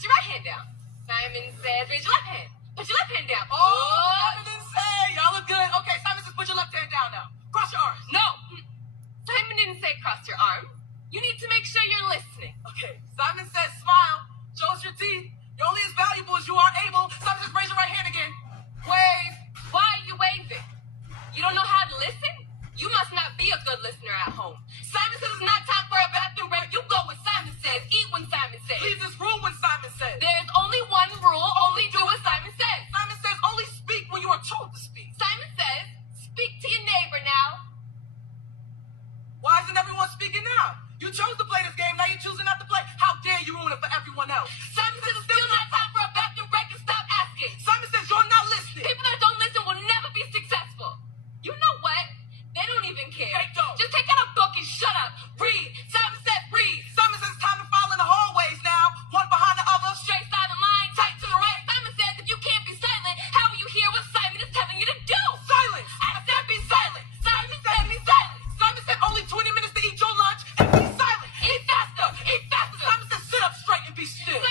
Put your right hand down. Simon says, raise your left hand. Put your left hand down. Oh, Simon didn't say. Y'all look good. Okay, Simon says put your left hand down now. Cross your arms. No. Simon didn't say cross your arms. You need to make sure you're listening. Okay, Simon says smile. Show us your teeth. You're only as valuable as you are able. Simon says raise your right hand again. Wave. Why are you waving? You don't know how to listen? You must not be a good listener at home. Simon says it's not time for a bathroom break. You go when Simon says. Eat when Simon says. Leave this room when Simon says. There's only one rule. Only do what Simon says. Simon says only speak when you are told to speak. Simon says, speak to your neighbor now. Why isn't everyone speaking now? You chose to play this game. Now you're choosing not to play. How dare you ruin it for everyone else? Simon says it's still not time for a bathroom break and stop asking. Simon says you're not listening. People that don't listen will never be successful. You know what? They don't even care. They don't. Just take out a book and shut up. Read. Simon said read. Simon says it's time to file in the hallways now. One behind the other. Straight silent line, tight to the right. Simon says if you can't be silent, how will you hear what Simon is telling you to do? Silence. I said be silent. Simon said be silent. Simon said only 20 minutes to eat your lunch and be silent. Eat faster. Eat faster. Simon said sit up straight and be still.